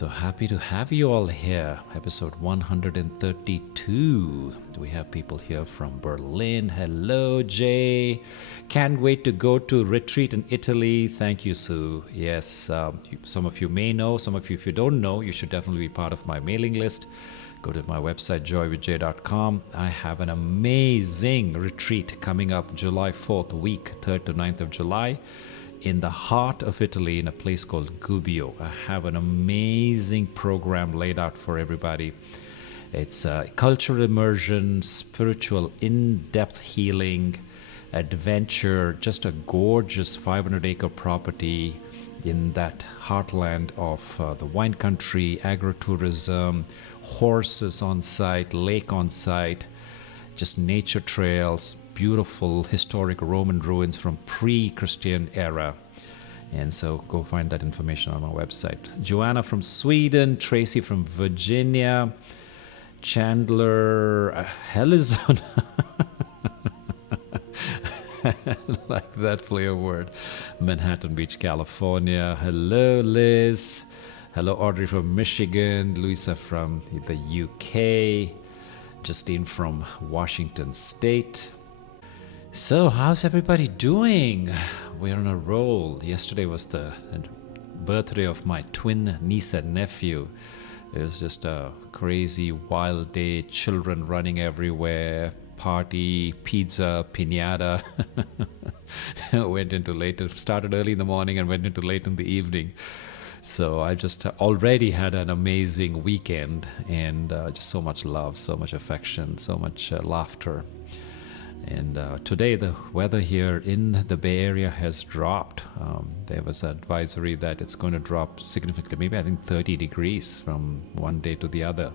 So happy to have you all here. Episode 132. We have people here from Berlin. Hello, Jay. Can't wait to go to retreat in Italy. Thank you, Sue. Yes, some of you may know. Some of you, if you don't know, you should definitely be part of my mailing list. Go to my website, joywithjay.com. I have an amazing retreat coming up July 4th week, 3rd to 9th of July. In the heart of Italy, in a place called Gubbio. I have an amazing program laid out for everybody. It's cultural immersion, spiritual in-depth healing, adventure, just a gorgeous 500-acre property in that heartland of the wine country, agritourism, horses on site, lake on site, just nature trails, beautiful historic Roman ruins from pre-Christian era. And so go find that information on our website. Joanna from Sweden, Tracy from Virginia, Chandler, Helizon. Like that play a word. Manhattan Beach, California. Hello, Liz. Hello, Audrey from Michigan. Louisa from the UK. Justine from Washington State. So, how's everybody doing? We're on a roll. Yesterday was the birthday of my twin niece and nephew. It was just a crazy, wild day. Children running everywhere. Party, pizza, piñata. Went into late. Started early in the morning and went into late in the evening. So I just already had an amazing weekend and just so much love, so much affection, so much laughter. And today the weather here in the Bay Area has dropped. There was an advisory that it's going to drop significantly, maybe I think 30 degrees from one day to the other,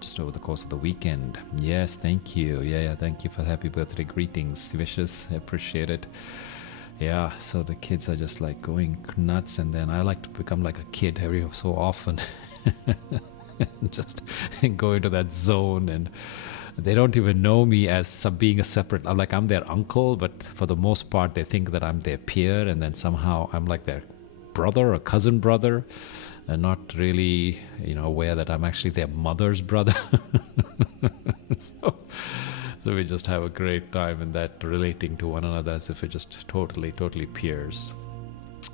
just over the course of the weekend. Yes, thank you. Yeah, thank you for happy birthday greetings, wishes. I appreciate it. Yeah, so the kids are just like going nuts, and then I like to become like a kid every so often. Just go into that zone, and they don't even know me as being a separate. I'm their uncle, but for the most part, they think that I'm their peer, and then somehow I'm like their brother or cousin brother, and not really, aware that I'm actually their mother's brother. So we just have a great time in that, relating to one another as if we're just totally peers.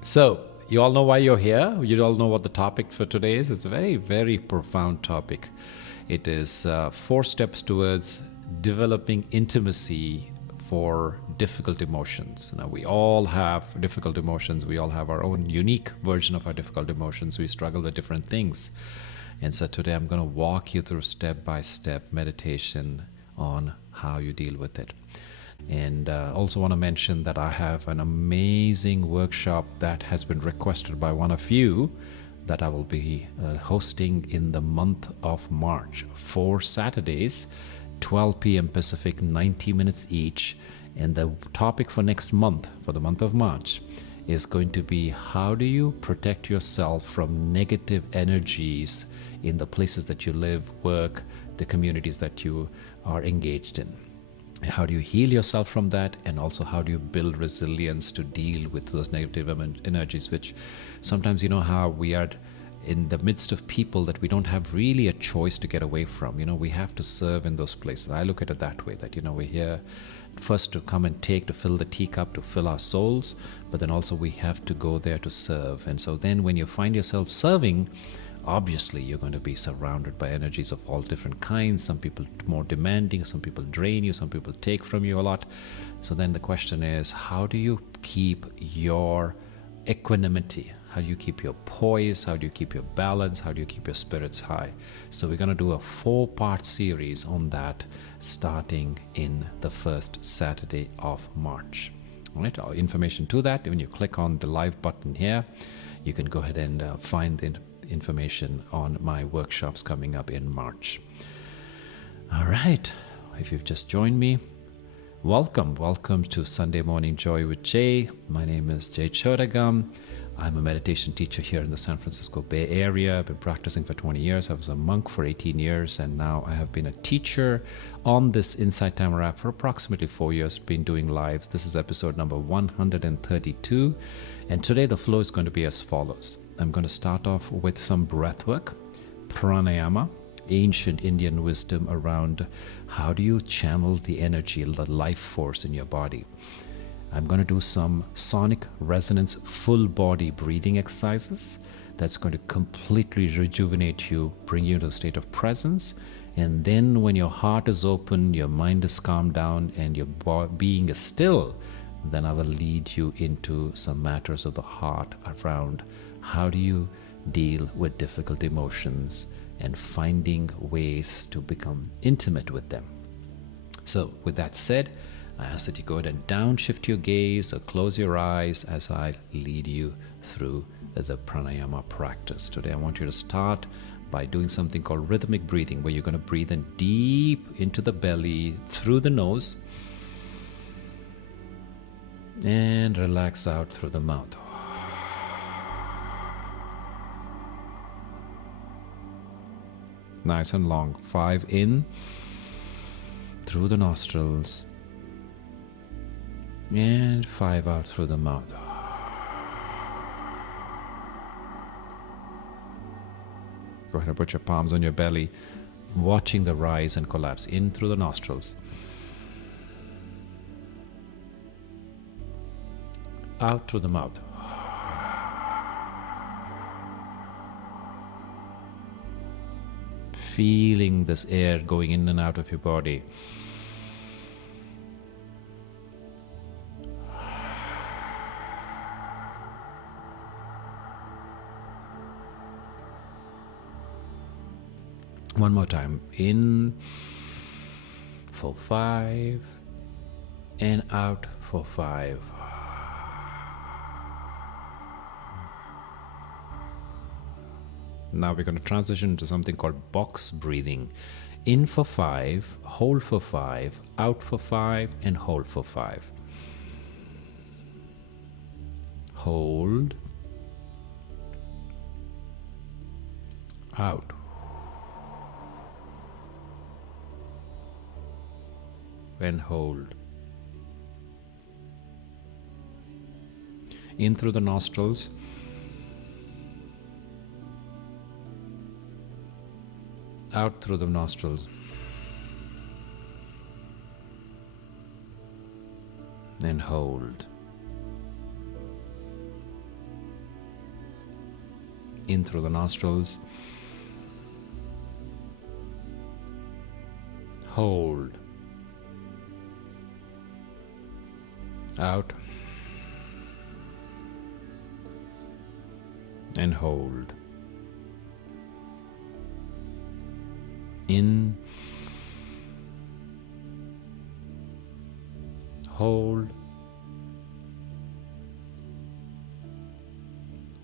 So you all know why you're here. You all know what the topic for today is. It's a very, very profound topic. It is 4 steps towards developing intimacy for difficult emotions. Now, we all have difficult emotions. We all have our own unique version of our difficult emotions. We struggle with different things. And so today I'm going to walk you through step-by-step meditation on how you deal with it. And also want to mention that I have an amazing workshop that has been requested by one of you that I will be hosting in the month of March. 4 Saturdays, 12 p.m. Pacific, 90 minutes each. And the topic for next month, for the month of March, is going to be how do you protect yourself from negative energies in the places that you live, work, the communities that you are engaged in. How do you heal yourself from that? And also how do you build resilience to deal with those negative energies, which sometimes, how we are in the midst of people that we don't have really a choice to get away from. We have to serve in those places. I look at it that way, that, we're here first to come and take, to fill the teacup, to fill our souls, but then also we have to go there to serve. And so then when you find yourself serving, obviously you're going to be surrounded by energies of all different kinds. Some people more demanding, some people drain you, some people take from you a lot. So then the question is, how do you keep your equanimity? How do you keep your poise? How do you keep your balance? How do you keep your spirits high? So we're going to do a 4-part series on that starting in the first Saturday of March. All right, all information to that, when you click on the live button here, you can go ahead and find the information on my workshops coming up in March. All right, if you've just joined me, welcome to Sunday Morning Joy with Jay. My name is Jay Chodagam. I'm a meditation teacher here in the San Francisco Bay Area. I've been practicing for 20 years. I was a monk for 18 years, and now I have been a teacher on this Insight Timer app for approximately 4 years. Been doing lives. This is episode number 132, and today the flow is going to be as follows. I'm going to start off with some breath work, pranayama, ancient Indian wisdom around how do you channel the energy, the life force in your body. I'm going to do some sonic resonance full body breathing exercises that's going to completely rejuvenate you, bring you into a state of presence. And then when your heart is open, your mind is calmed down, and your being is still, then I will lead you into some matters of the heart around how do you deal with difficult emotions and finding ways to become intimate with them. So with that said, I ask that you go ahead and downshift your gaze or close your eyes as I lead you through the pranayama practice. Today I want you to start by doing something called rhythmic breathing, where you're going to breathe in deep into the belly through the nose and relax out through the mouth. Nice and long. 5 in through the nostrils and 5 out through the mouth. Go ahead and put your palms on your belly, watching the rise and collapse in through the nostrils, out through the mouth. Feeling this air going in and out of your body. One more time. In for 5 and out for 5. Now we're going to transition to something called box breathing. In for 5, hold for 5, out for 5, and hold for 5. Hold. Out. And hold. In through the nostrils. Out through the nostrils. And hold. In through the nostrils. Hold. Out. And hold. In. Hold.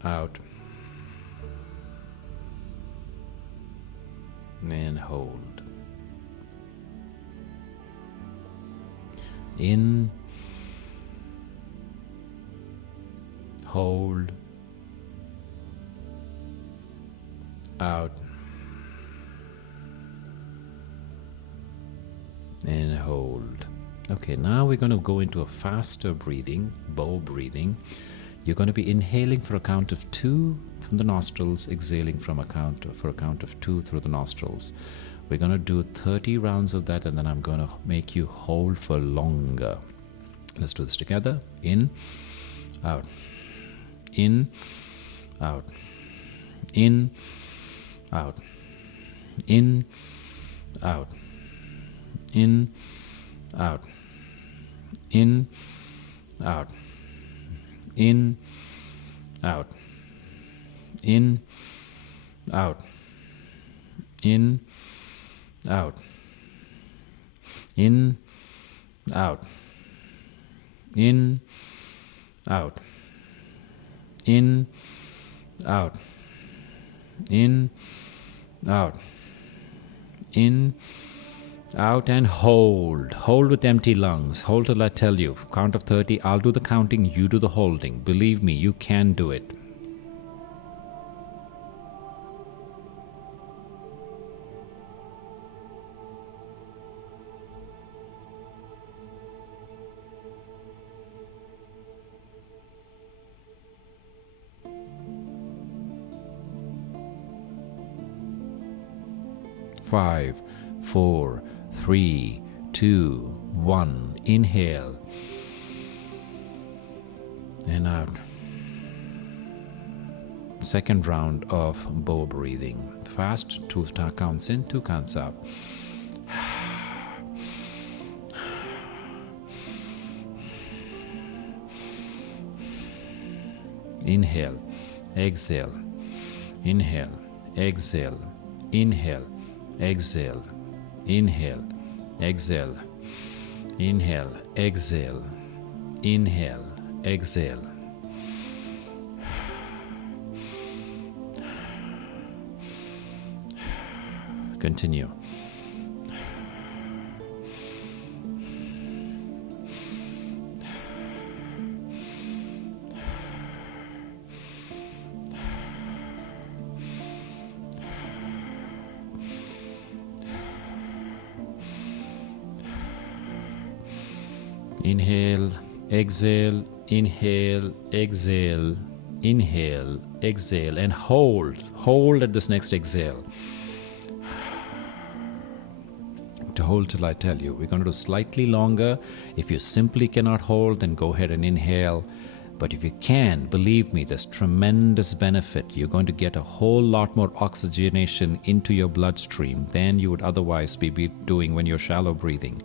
Out. And hold. In. Hold. Out. And hold. Okay, now we're going to go into a faster breathing, bow breathing. You're going to be inhaling for a count of 2 from the nostrils, exhaling for a count of 2 through the nostrils. We're going to do 30 rounds of that, and then I'm going to make you hold for longer. Let's do this together. In, out. In, out. In, out. In, out. In, out. In, out. In, out. In, out. In, out. In, out. In, out. In, out. In, out. In, out, and hold. Hold with empty lungs. Hold till I tell you. Count of 30. I'll do the counting. You do the holding. Believe me, you can do it. 5, 4, 3, 2, 1. Inhale and out. Second round of bow breathing. Fast, 2 counts in, 2 counts out. Inhale, exhale, inhale, exhale, inhale, exhale, inhale, exhale, inhale, exhale, inhale, exhale. Continue. Inhale, exhale, inhale, exhale, inhale, exhale, and hold. Hold at this next exhale. To hold till I tell you. We're going to do slightly longer. If you simply cannot hold, then go ahead and inhale. But if you can, believe me, there's tremendous benefit. You're going to get a whole lot more oxygenation into your bloodstream than you would otherwise be doing when you're shallow breathing.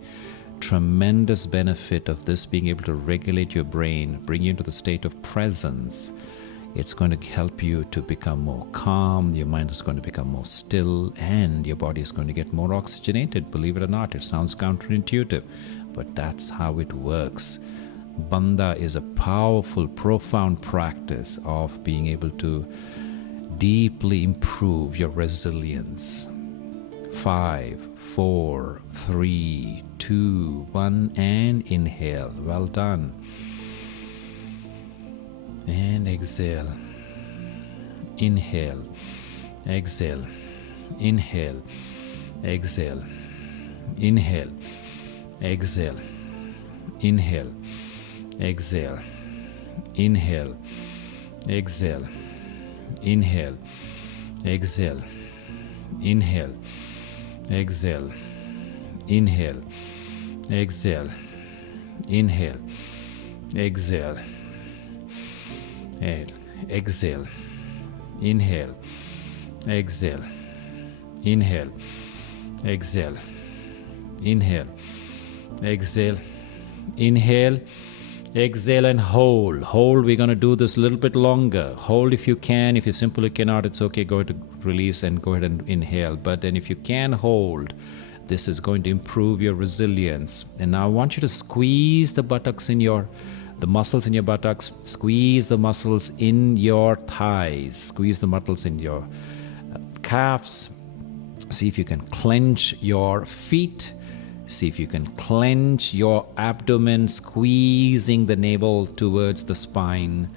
Tremendous benefit of this being able to regulate your brain, bring you into the state of presence. It's going to help you to become more calm, your mind is going to become more still, and your body is going to get more oxygenated. Believe it or not, it sounds counterintuitive, but that's how it works. Bandha is a powerful, profound practice of being able to deeply improve your resilience. 5, 4, 3, 2, 1, and inhale. Well done. And exhale. Inhale. Exhale. Inhale. Exhale. Inhale. Exhale. Inhale. Exhale. Inhale. Exhale. Inhale. Exhale. Inhale. Exhale. Inhale. Exhale. Inhale. Exhale. Exhale. Inhale. Exhale. Inhale. Exhale. Inhale. Exhale. Inhale. Exhale and hold. Hold. We're going to do this a little bit longer. Hold if you can. If you simply cannot, it's okay. Go ahead to release and go ahead and inhale. But then if you can hold, this is going to improve your resilience. And now I want you to squeeze the buttocks the muscles in your buttocks, squeeze the muscles in your thighs, squeeze the muscles in your calves. See if you can clench your feet. See if you can clench your abdomen, squeezing the navel towards the spine,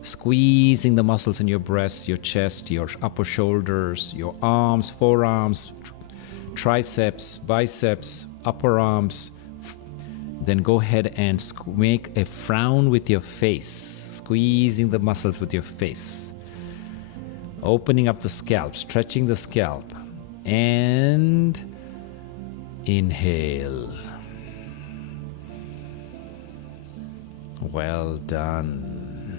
squeezing the muscles in your breast, your chest, your upper shoulders, your arms, forearms, triceps, biceps, upper arms. Then go ahead and make a frown with your face, squeezing the muscles with your face, opening up the scalp, stretching the scalp, and inhale. Well done.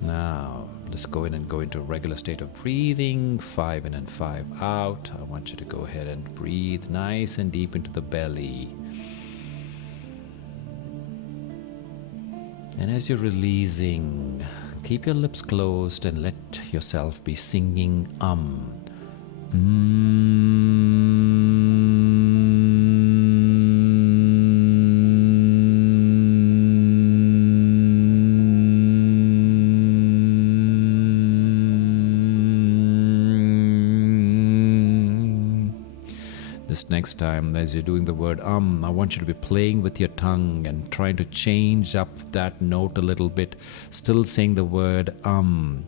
Now, let's go in and go into a regular state of breathing. 5 in and 5 out. I want you to go ahead and breathe nice and deep into the belly. And as you're releasing, keep your lips closed and let yourself be singing This next time, as you're doing the word I want you to be playing with your tongue and trying to change up that note a little bit, still saying the word The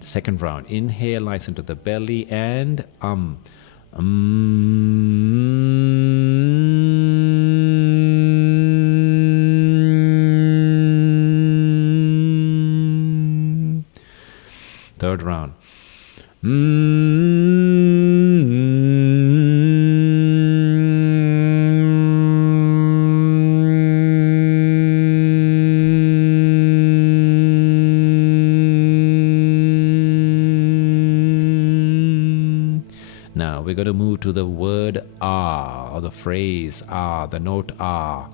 second round, inhale nice into the belly and Third round. Now we're going to move to the word ah, or the phrase ah, the note ah.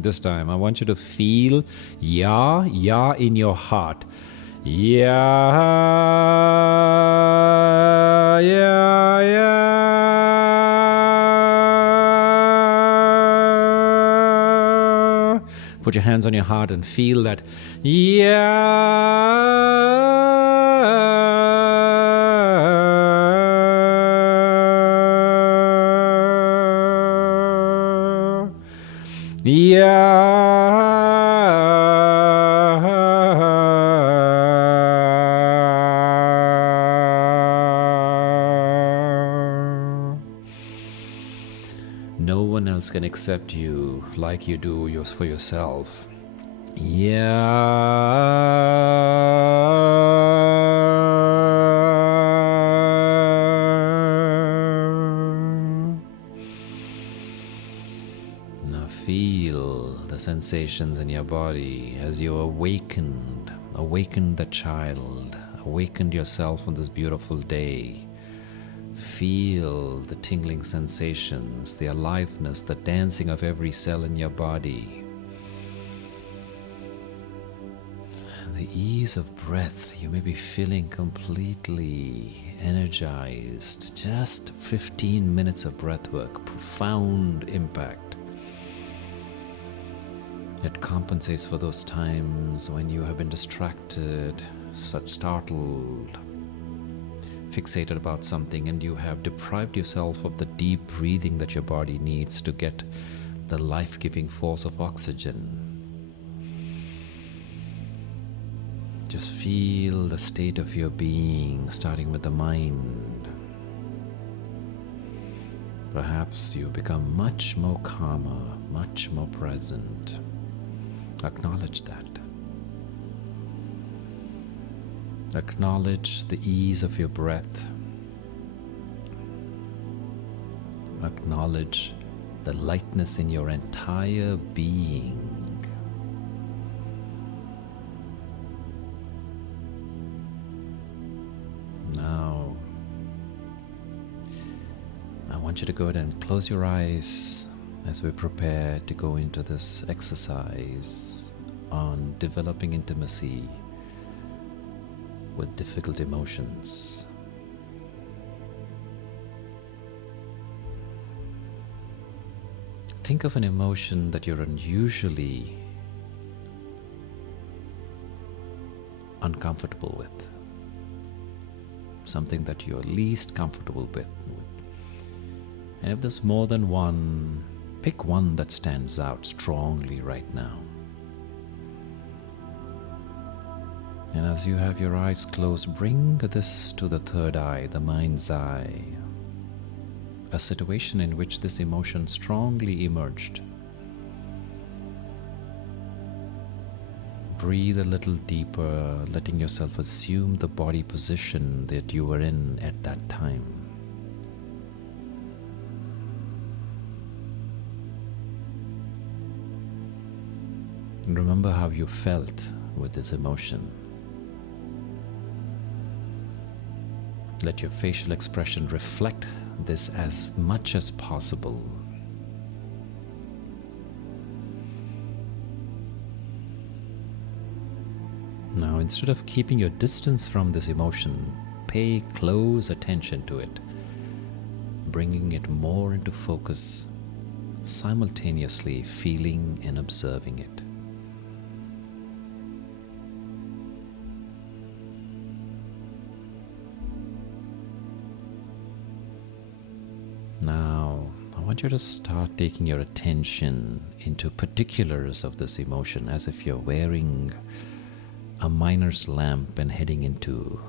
This time I want you to feel ya in your heart. Ya, ya, ya. Put your hands on your heart and feel that no one else can accept you like you do yours for yourself. Now feel the sensations in your body as you awakened the child, awakened yourself on this beautiful day. Feel the tingling sensations, the aliveness, the dancing of every cell in your body. The ease of breath, you may be feeling completely energized. Just 15 minutes of breath work, profound impact. It compensates for those times when you have been distracted, startled, fixated about something, and you have deprived yourself of the deep breathing that your body needs to get the life-giving force of oxygen. Just feel the state of your being, starting with the mind. Perhaps you become much more calmer, much more present. Acknowledge that. Acknowledge the ease of your breath. Acknowledge the lightness in your entire being. Now, I want you to go ahead and close your eyes as we prepare to go into this exercise on developing intimacy with difficult emotions. Think of an emotion that you're unusually uncomfortable with, something that you're least comfortable with. And if there's more than one, pick one that stands out strongly right now. And as you have your eyes closed, bring this to the third eye, the mind's eye. A situation in which this emotion strongly emerged. Breathe a little deeper, letting yourself assume the body position that you were in at that time. And remember how you felt with this emotion. Let your facial expression reflect this as much as possible. instead of keeping your distance from this emotion, pay close attention to it, bringing it more into focus, simultaneously feeling and observing it. Now, I want you to start taking your attention into particulars of this emotion, as if you're wearing a miner's lamp and heading into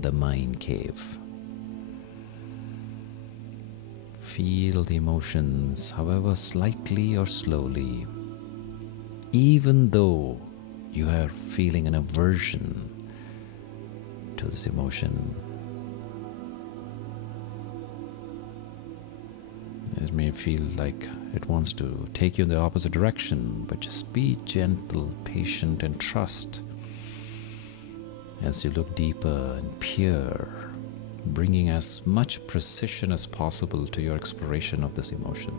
the mind cave. Feel the emotions, however slightly or slowly, even though you are feeling an aversion to this emotion. It may feel like it wants to take you in the opposite direction, but just be gentle, patient, and trust as you look deeper and peer, bringing as much precision as possible to your exploration of this emotion.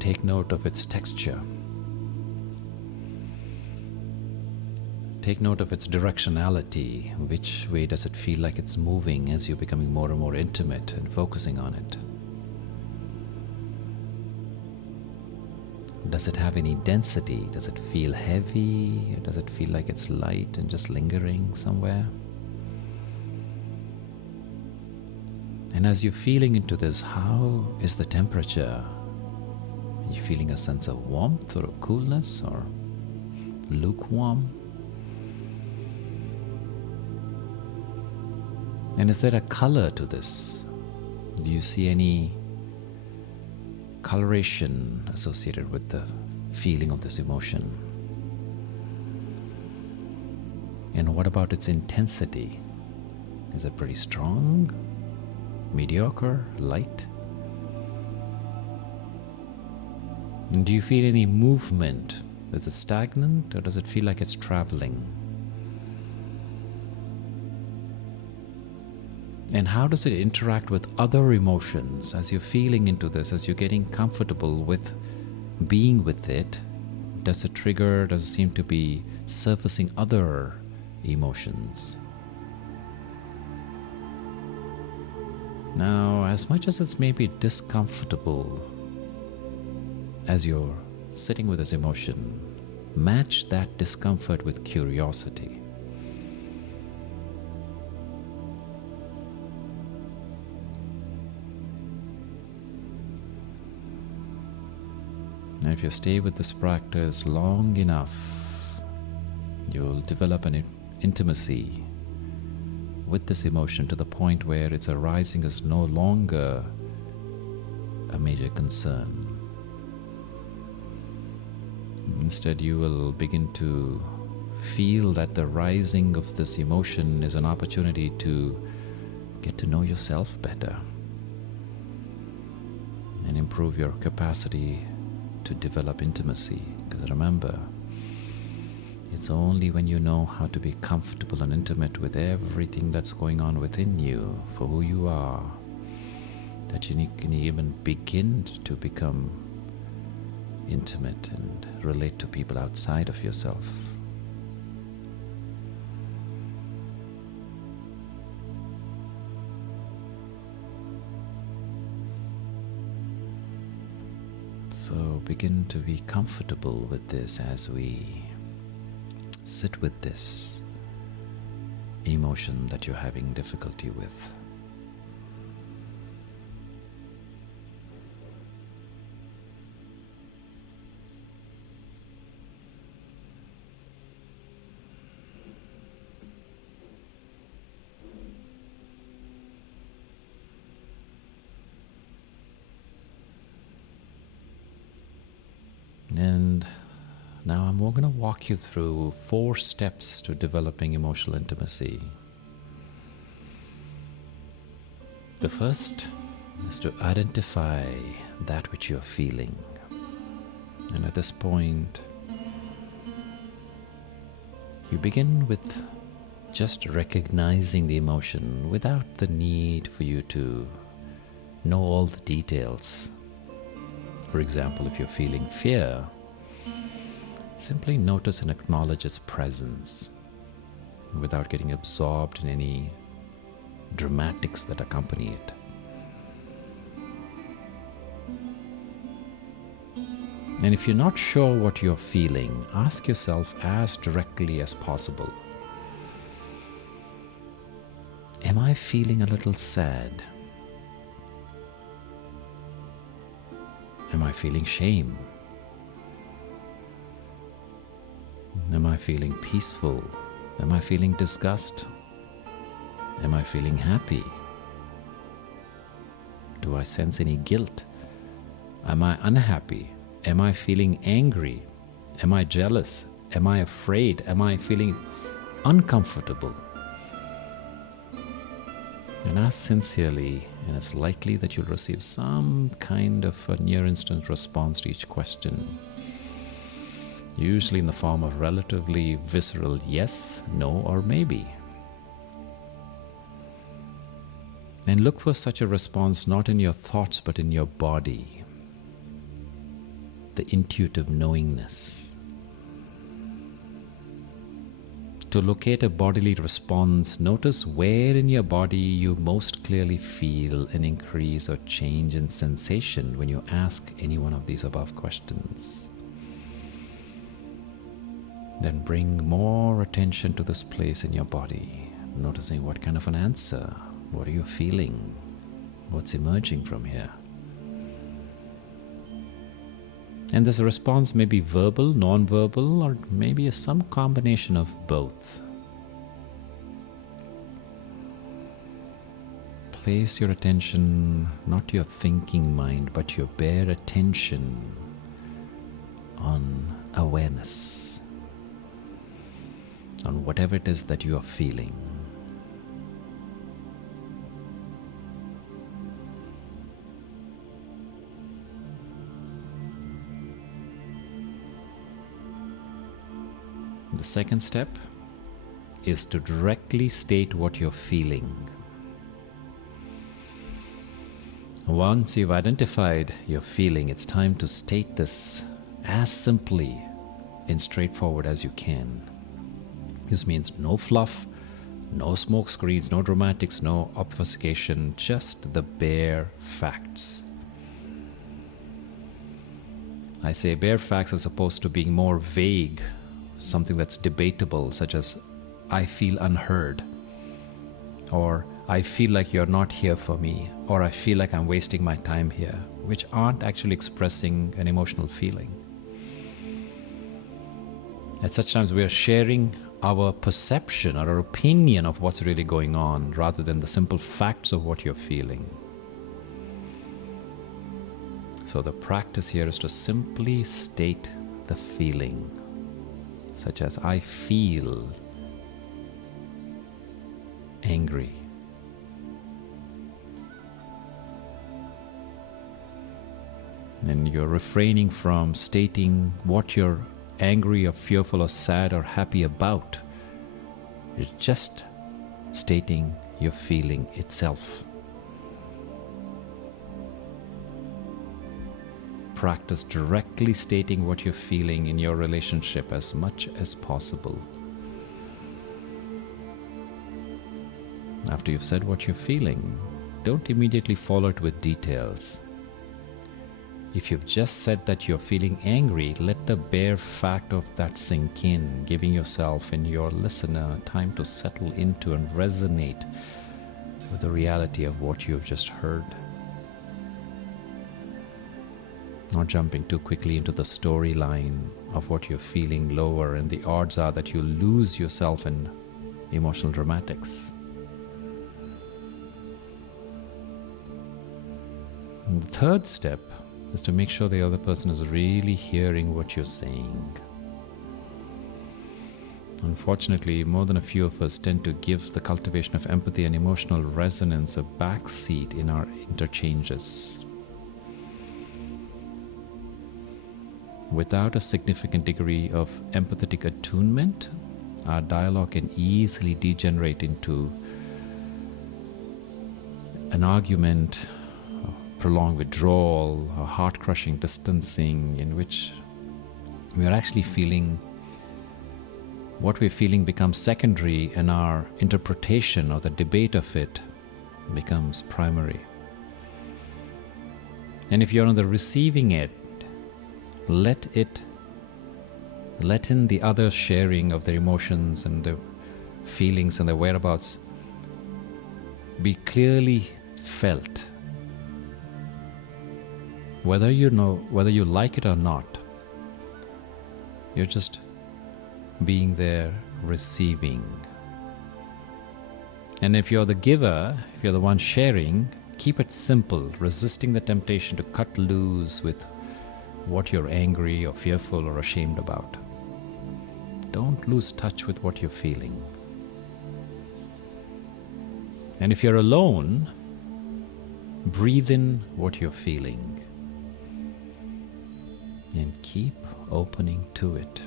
Take note of its texture. Take note of its directionality. Which way does it feel like it's moving as you're becoming more and more intimate and focusing on it? Does it have any density? Does it feel heavy? Or does it feel like it's light and just lingering somewhere? And as you're feeling into this, how is the temperature? Are you feeling a sense of warmth or coolness or lukewarm? And is there a color to this? Do you see any coloration associated with the feeling of this emotion? And what about its intensity? Is it pretty strong, mediocre, light? And do you feel any movement? Is it stagnant, or does it feel like it's traveling? And how does it interact with other emotions as you're feeling into this, as you're getting comfortable with being with it? Does it trigger, does it seem to be surfacing other emotions? Now, as much as it's maybe discomfortable as you're sitting with this emotion, match that discomfort with curiosity. Now, if you stay with this practice long enough, you'll develop an intimacy with this emotion to the point where its arising is no longer a major concern. Instead, you will begin to feel that the rising of this emotion is an opportunity to get to know yourself better and improve your capacity to develop intimacy. Because remember, it's only when you know how to be comfortable and intimate with everything that's going on within you for who you are that you can even begin to become intimate and relate to people outside of yourself. So begin to be comfortable with this as we sit with this emotion that you're having difficulty with. And now I'm going to walk you through 4 steps to developing emotional intimacy. The first is to identify that which you're feeling. And at this point, you begin with just recognizing the emotion without the need for you to know all the details. For example, if you're feeling fear, Simply notice and acknowledge its presence without getting absorbed in any dramatics that accompany it. And if you're not sure what you're feeling, ask yourself as directly as possible, am I feeling a little sad? Am I feeling shame? Am I feeling peaceful? Am I feeling disgust? Am I feeling happy? Do I sense any guilt? Am I unhappy? Am I feeling angry? Am I jealous? Am I afraid? Am I feeling uncomfortable? And ask sincerely, and it's likely that you'll receive some kind of a near instant response to each question. Usually in the form of relatively visceral yes, no, or maybe. And look for such a response not in your thoughts but in your body. The intuitive knowingness. To locate a bodily response, notice where in your body you most clearly feel an increase or change in sensation when you ask any one of these above questions. Then bring more attention to this place in your body, noticing what kind of an answer, what are you feeling, what's emerging from here. And this response may be verbal, non-verbal, or maybe some combination of both. Place your attention, not your thinking mind, but your bare attention on awareness, on whatever it is that you are feeling. The second step is to directly state what you're feeling. Once you've identified your feeling, it's time to state this as simply and straightforward as you can. This means no fluff, no smoke screens, no dramatics, no obfuscation, just the bare facts. I say bare facts as opposed to being more vague, something that's debatable, such as, I feel unheard, or I feel like you're not here for me, or I feel like I'm wasting my time here, which aren't actually expressing an emotional feeling. At such times, we are sharing our perception or our opinion of what's really going on, rather than the simple facts of what you're feeling. So the practice here is to simply state the feeling, such as, I feel angry. And you're refraining from stating what you're angry or fearful or sad or happy about. It's just stating your feeling itself. Practice directly stating what you're feeling in your relationship as much as possible. After you've said what you're feeling, don't immediately follow it with details. If you've just said that you're feeling angry, let the bare fact of that sink in, giving yourself and your listener time to settle into and resonate with the reality of what you've just heard. Not jumping too quickly into the storyline of what you're feeling lower, and the odds are that you'll lose yourself in emotional dramatics. And the third step is to make sure the other person is really hearing what you're saying. Unfortunately, more than a few of us tend to give the cultivation of empathy and emotional resonance a backseat in our interchanges. Without a significant degree of empathetic attunement, our dialogue can easily degenerate into an argument, prolonged withdrawal, or heart-crushing distancing, in which we're actually feeling, what we're feeling becomes secondary, and our interpretation or the debate of it becomes primary. And if you're on the receiving end, let in the other sharing of their emotions and the feelings and their whereabouts be clearly felt. Whether you like it or not, you're just being there, receiving. And if you're the giver, if you're the one sharing, keep it simple, resisting the temptation to cut loose with what you're angry or fearful or ashamed about. Don't lose touch with what you're feeling. And if you're alone, breathe in what you're feeling and keep opening to it.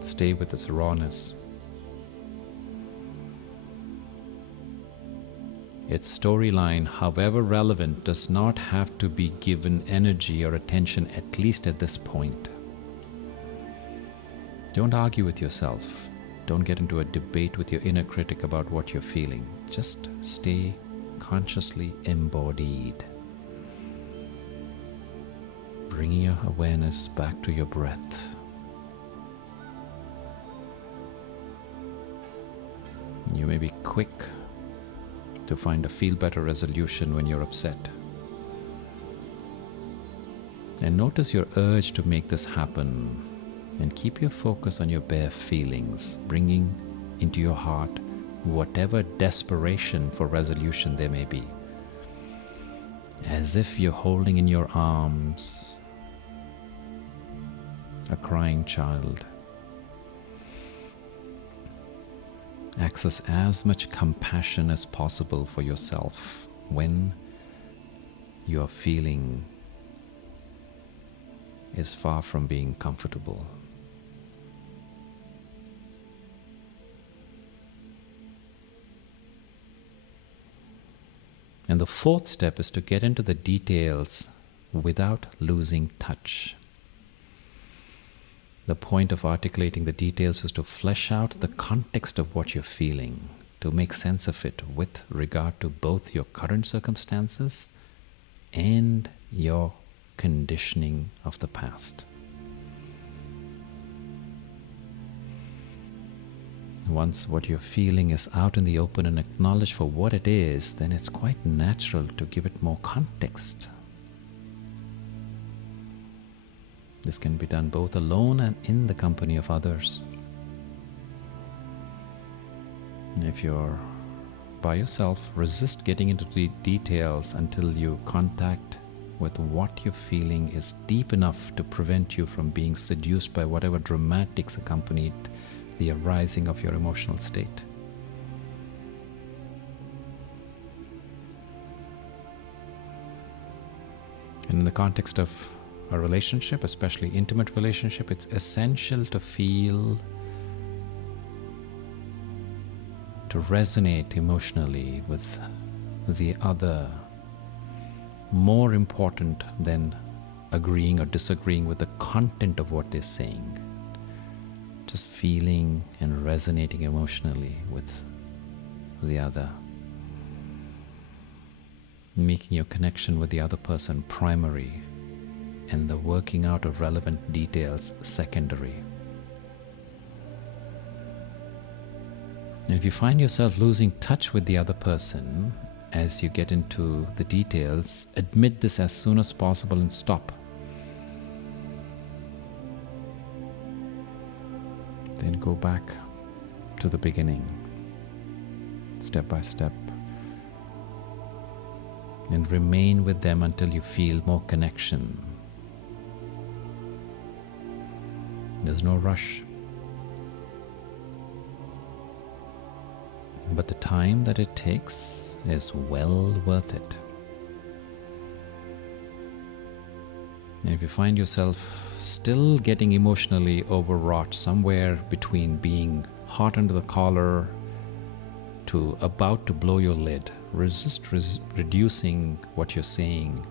Stay with its rawness. Its storyline, however relevant, does not have to be given energy or attention, at least at this point. Don't argue with yourself. Don't get into a debate with your inner critic about what you're feeling. Just stay consciously embodied, bringing your awareness back to your breath. You may be quick to find a feel-better resolution when you're upset. And notice your urge to make this happen, and keep your focus on your bare feelings, bringing into your heart whatever desperation for resolution there may be, as if you're holding in your arms a crying child. Access as much compassion as possible for yourself when your feeling is far from being comfortable. And the fourth step is to get into the details without losing touch. The point of articulating the details is to flesh out the context of what you're feeling, to make sense of it with regard to both your current circumstances and your conditioning of the past. Once what you're feeling is out in the open and acknowledged for what it is, then it's quite natural to give it more context. This can be done both alone and in the company of others. If you're by yourself, resist getting into the details until you contact with what you're feeling is deep enough to prevent you from being seduced by whatever dramatics accompanied the arising of your emotional state. And in the context of a relationship, especially intimate relationship, it's essential to feel, to resonate emotionally with the other, more important than agreeing or disagreeing with the content of what they're saying. Just feeling and resonating emotionally with the other, making your connection with the other person primary, and the working out of relevant details secondary. And if you find yourself losing touch with the other person as you get into the details, admit this as soon as possible and stop. Then go back to the beginning, step by step, and remain with them until you feel more connection. There's no rush. But the time that it takes is well worth it. And if you find yourself still getting emotionally overwrought somewhere between being hot under the collar to about to blow your lid, reducing what you're saying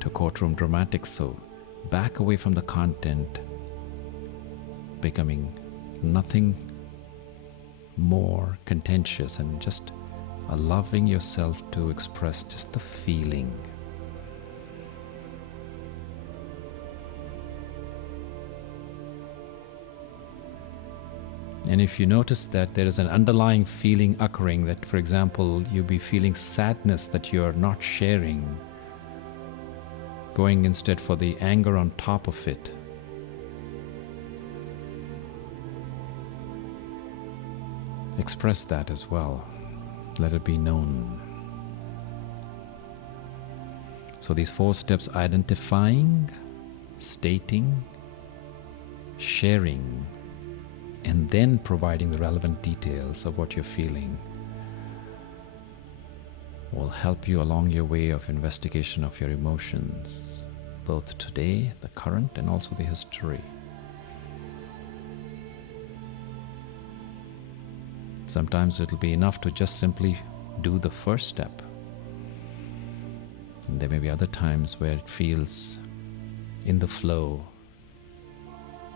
to courtroom dramatics. So back away from the content, becoming nothing more contentious and just allowing yourself to express just the feeling. And if you notice that there is an underlying feeling occurring, that for example you'll be feeling sadness that you're not sharing, going instead for the anger on top of it, express that as well. Let it be known. So these 4 steps: identifying, stating, sharing, and then providing the relevant details of what you're feeling, will help you along your way of investigation of your emotions, both today, the current, and also the history. Sometimes it'll be enough to just simply do the first step. And there may be other times where it feels in the flow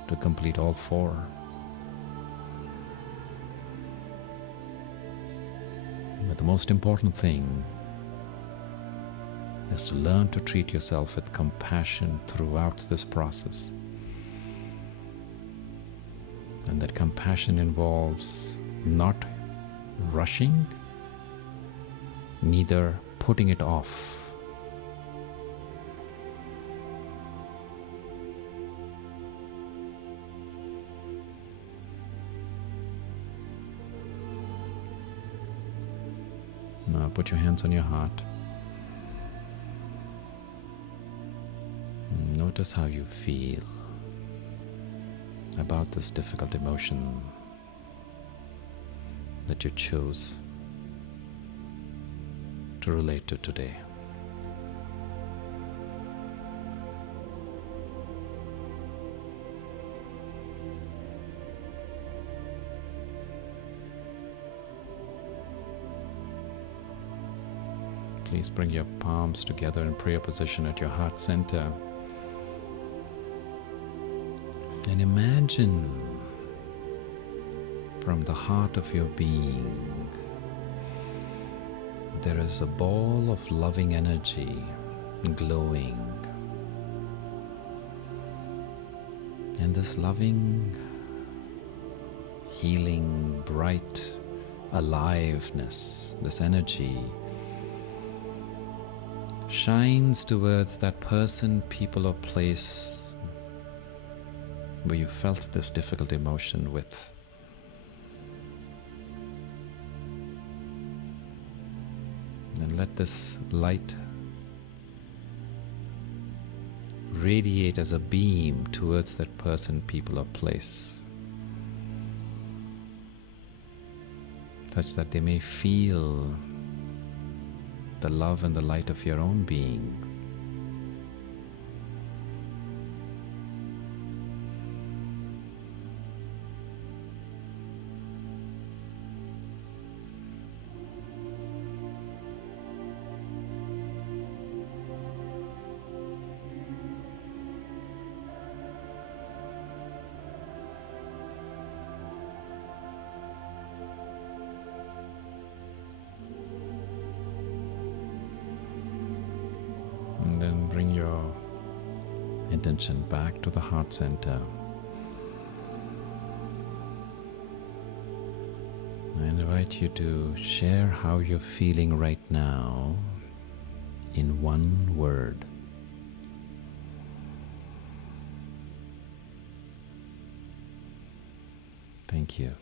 to complete all 4. But the most important thing is to learn to treat yourself with compassion throughout this process. And that compassion involves not rushing, neither putting it off. Now put your hands on your heart. Notice how you feel about this difficult emotion that you chose to relate to today. Please bring your palms together in prayer position at your heart center. And imagine from the heart of your being, there is a ball of loving energy glowing. And this loving, healing, bright aliveness, this energy, shines towards that person, people, or place where you felt this difficult emotion with. And let this light radiate as a beam towards that person, people, or place, such that they may feel the love and the light of your own being. And then bring your intention back to the heart center. I invite you to share how you're feeling right now in one word. Thank you.